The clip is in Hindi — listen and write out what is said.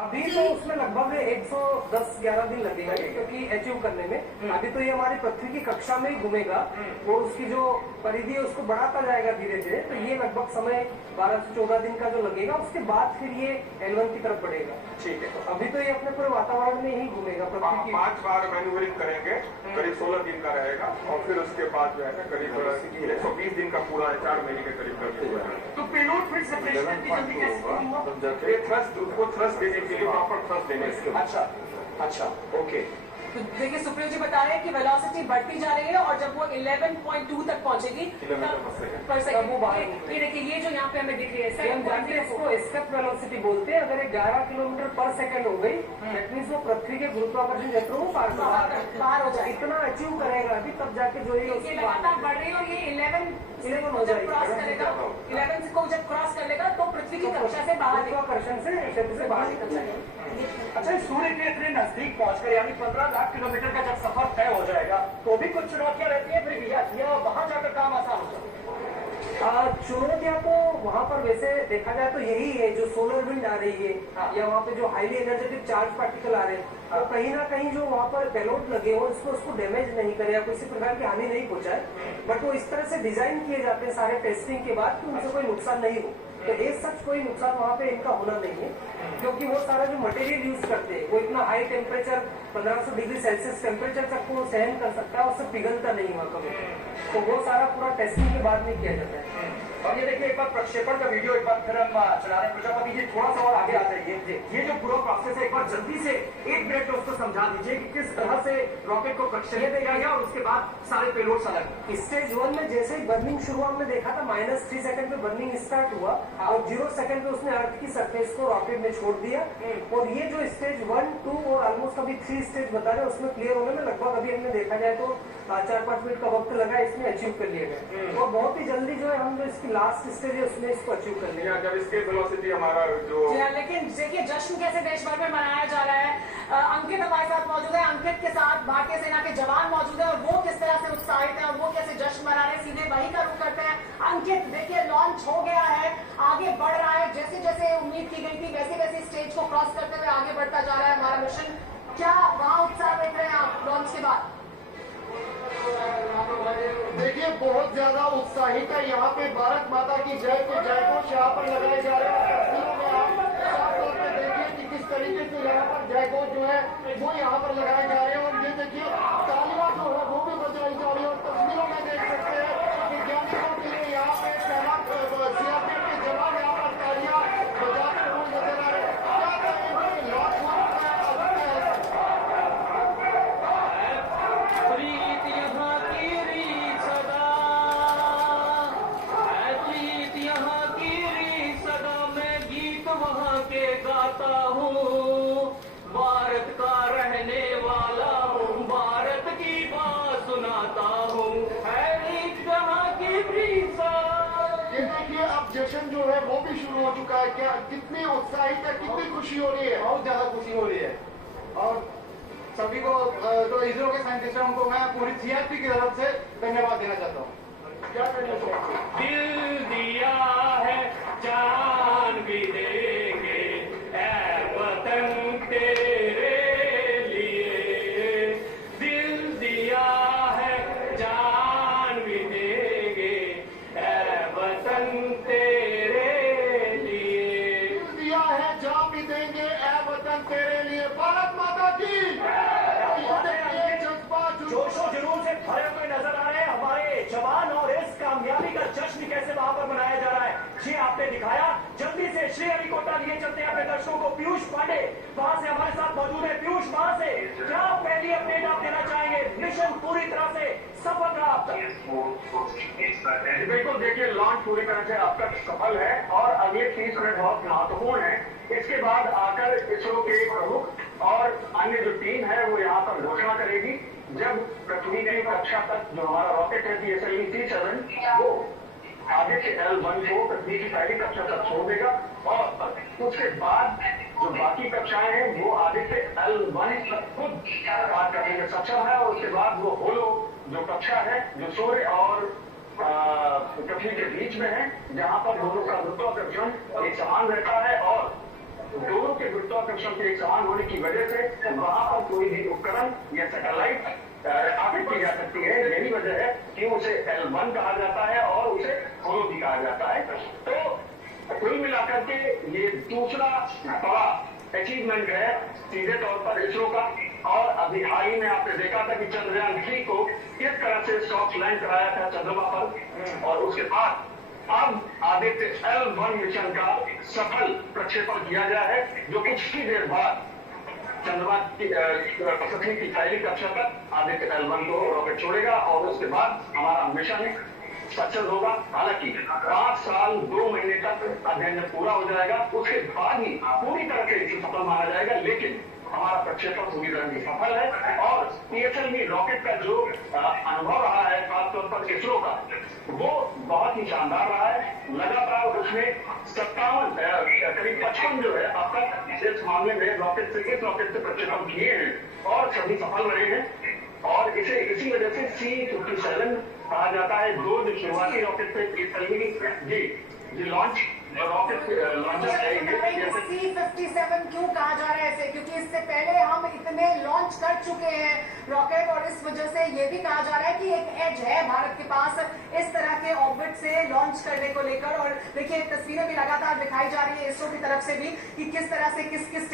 अभी तो उसमें लगभग 110-11 दिन लगेगा क्योंकि अचीव करने में। अभी तो ये हमारी पृथ्वी की कक्षा में ही घूमेगा, वो उसकी जो परिधि है उसको बढ़ाता जाएगा धीरे धीरे। तो ये लगभग समय 12 से 14 दिन का जो लगेगा, उसके बाद फिर ये L1 की तरफ बढ़ेगा। ठीक है। तो अभी तो ये अपने पूरे वातावरण में ही घूमेगा पृथ्वी की। 5 बार मैन्यूवरिंग करेंगे, करीब 16 दिन का रहेगा और फिर उसके बाद जो है ना करीब 120 दिन का पूरा 4 महीने के करीब कर दिया जाएगा। तो पेलोड फिर सेपरेशन की जल्दी कैसे होगा? थ्रस्ट, उसको थ्रस्ट देने के लिए प्रॉपर थ्रस्ट देने के लिए। अच्छा, ओके। तो देखिए सुप्रियो जी बता रहे हैं कि वेलोसिटी बढ़ती जा रही है और जब वो 11.2 तक पहुंचेगी पर सेकंड, ये देखिए ये जो यहाँ पे हमें दिख रही है हम जानते हैं इसको एस्केप वेलोसिटी बोलते हैं। अगर 11 किलोमीटर पर सेकंड हो गई, दैट मीन्स वो पृथ्वी के गुरुत्वाकर्षण क्षेत्र को बाहर हो जाए। इतना अचीव करेगा अभी, तब जाके जो ये लगातार बढ़ रही है और ये 11 हो जाएगी। क्रॉस करेगा, 11 को जब क्रॉस कर लेगा तो पृथ्वी की कक्षा से बाहर गुरुत्वाकर्षण से क्षेत्र से बाहर निकल जाएगा। अच्छा, सूर्य के इतने नजदीक पहुंचकर यानी 15 लाख किलोमीटर का जब सफर तय हो जाएगा तो भी कुछ चुनौतियां रहती है, फिर या वहां जाकर काम आसान हो जाएगा? चुनौतियां तो वहां पर वैसे देखा जाए तो यही है, जो सोलर विंड आ रही है या वहाँ पे जो हाईली एनर्जेटिक चार्ज पार्टिकल आ रहे हैं, तो कहीं ना कहीं जो वहाँ पर पेलोड लगे हो उसको डैमेज नहीं करे या किसी प्रकार की हानि नहीं पहुंचाए। बट वो इस तरह से डिजाइन किए जाते हैं सारे टेस्टिंग के बाद कि उनसे कोई नुकसान नहीं हो। तो एक सच कोई नुकसान वहाँ पे इनका होना नहीं है, क्योंकि वो सारा जो मटेरियल यूज करते हैं वो इतना high temperature 1500 degree Celsius temperature तक को सहन कर सकता है, उससे पिघलता नहीं हुआ कभी। तो वो सारा पूरा टेस्टिंग के बाद में किया जाता है। और ये देखिए एक बार प्रक्षेपण का वीडियो एक बार फिर हम चला रहे हैं। प्रजापति जी थोड़ा सा और आगे आ जाइए। ये जो पूरा प्रोसेस है एक बार जल्दी से 1 मिनट में उसको समझा दीजिए कि किस तरह से रॉकेट को प्रक्षेपित किया गया और उसके बाद सारे पेलोड्स अलग। स्टेज 1 में जैसे ही बर्निंग शुरुआत में देखा था -3 सेकंड पे बर्निंग स्टार्ट हुआ और 0 सेकंड पे उसने अर्थ की सरफेस को रॉकेट में छोड़ दिया। और ये जो स्टेज 1, 2 और ऑलमोस्ट अभी 3 स्टेज बता रहे हैं, उसमें क्लियर होने में लगभग अभी हमने देखा जाए तो 4-5 मिनट का वक्त लगा, इसमें अचीव कर लिया गया। और बहुत ही जल्दी जो है हम जो इसकी लास्ट स्टेज है उसमें इसको अचीव कर लिया। जब इसके वेलोसिटी हमारा जो लेकिन देखिए जश्न कैसे देश भर में मनाया जा रहा है। अंकित हमारे साथ मौजूद है, अंकित के साथ भारतीय सेना के जवान मौजूद है और वो किस तरह से उत्साहित है और वो कैसे जश्न मना रहे हैं, सीधे वही का रुख करते हैं। अंकित देखिए लॉन्च हो गया है, आगे बढ़ रहा है, जैसे जैसे उम्मीद की गई थी वैसे वैसे स्टेज को क्रॉस करते हुए आगे बढ़ता जा रहा है हमारा मिशन। क्या वहाँ उत्साह देख रहे हैं आप लॉन्च के बाद? देखिए बहुत ज्यादा उत्साहित है यहाँ पे। भारत माता की जय के जयघोष यहाँ पर लगाए जा रहे हैं। तस्वीरों में आप साफ तौर पर देखिए कि किस तरीके से यहाँ पर जयघोष जो है वो यहाँ पर लगाए जा रहे हैं। और ये देखिए तालियां जो है वो भी बजाई जा रही है। और तस्वीरों में देख सकते हैं कि वैज्ञानिकों के लिए यहाँ पे सीआरपीएफ के जवान यहाँ पर तालियां बजाते हुए नजर आ रहे हैं। क्या कहेंगे लॉन्च हो रहा है? भारत का रहने वाला हूँ, भारत की बात सुनाता हूँ, ये देखिए अब जश्न जो है वो भी शुरू हो चुका है। क्या कितनी उत्साहित है, कितनी खुशी हो रही है? बहुत ज्यादा खुशी हो रही है। और सभी को जो इसरो के साइंटिस्ट हैं उनको मैं पूरी सीआरपी की तरफ से धन्यवाद देना चाहता हूँ। क्या कहना चाहते हैं? दिल दिया है जान भी देंगे ऐ वतन तेरे लिए, दिल दिया है जान भी देंगे ऐ वतन तेरे लिए, दिल दिया है जान भी देंगे ऐ वतन तेरे लिए। भारत माता की ये जज्बा जोशो जुनून से भरे हुए नजर आ रहे हैं हमारे जवान और इस कामयाबी का जश्न कैसे वहां पर मनाया जा रहा है जी आपने दिखाया। जल्दी से श्रीहरिकोटा लिए चलते हैं अपने दर्शकों को। पीयूष पांडे वहां से हमारे साथ मौजूद है। पीयूष वहां से क्या पहली अपडेट आप देना चाहेंगे? मिशन पूरी तरह से सफल रहा अब तक? बिल्कुल, देखिए लॉन्च पूरी तरह से अब तक सफल है और अगले 30 मिनट बहुत महत्वपूर्ण है। इसके बाद आकर इसरो के प्रमुख और अन्य जो टीम है वो यहाँ पर घोषणा करेगी जब पृथ्वी की कक्षा तक जो हमारा रॉकेट है PSLV C7 वो आदित्य L1 को पृथ्वी की पहली कक्षा तक छोड़ देगा और उसके बाद जो बाकी कक्षाएं हैं वो आदित्य L1 तक खुद पार करने में सक्षम है। और उसके बाद वो होलो जो कक्षा है जो सूर्य और पृथ्वी के बीच में है, जहाँ पर दोनों का गुरुत्वाकर्षण एक समान रहता है और दोनों के गुरुत्वाकर्षण के समान होने की वजह से वहां पर कोई भी उपकरण या सैटेलाइट स्थापित की जा सकती है। यही वजह है कि उसे L1 कहा जाता है और उसे होलो भी कहा जाता है। तो कुल मिलाकर के ये दूसरा बड़ा अचीवमेंट है सीधे तौर पर इसरो का। और अभी हाल ही में आपने देखा था कि चंद्रयान 3 को किस तरह से सॉफ्ट लैंड कराया था चंद्रमा पर, और उसके बाद अब आदित्य L1 मिशन का सफल प्रक्षेपण किया गया है, जो कुछ ही देर बाद चंद्रमा की पृथ्वी की पहली कक्षा तक आदित्य L1 को रॉकेट छोड़ेगा और उसके बाद हमारा मिशन सक्सेस होगा। हालांकि 5 साल 2 महीने तक अध्ययन पूरा हो जाएगा, उसके बाद ही पूरी तरह से इसे सफल माना जाएगा। लेकिन हमारा प्रक्षेपण पूरी तरह से सफल है और PSLV रॉकेट का जो अनुभव रहा है खासतौर पर इसरो का, वो बहुत ही शानदार रहा है। लगातार उसमें 57 करीब 55 जो है अब तक इस मामले में रॉकेट से प्रक्षेपण किए हैं और सभी सफल रहे हैं। और इसे इसी वजह से C-57 कहा जाता है। 2 जो शुरुआती रॉकेट पे PSLV जी लॉन्च रॉकेट लॉन्चर करेंगे। C-57 क्यों कहा जा रहा है ऐसे? क्योंकि इससे पहले हम इतने लॉन्च कर चुके हैं रॉकेट, और इस वजह से ये भी कहा जा रहा है कि एक एज है भारत के पास इस तरह के ऑर्बिट से लॉन्च करने को लेकर। और देखिए तस्वीरें भी लगातार दिखाई जा रही है इसरो की तरफ से भी कि किस तरह से किस स्टेज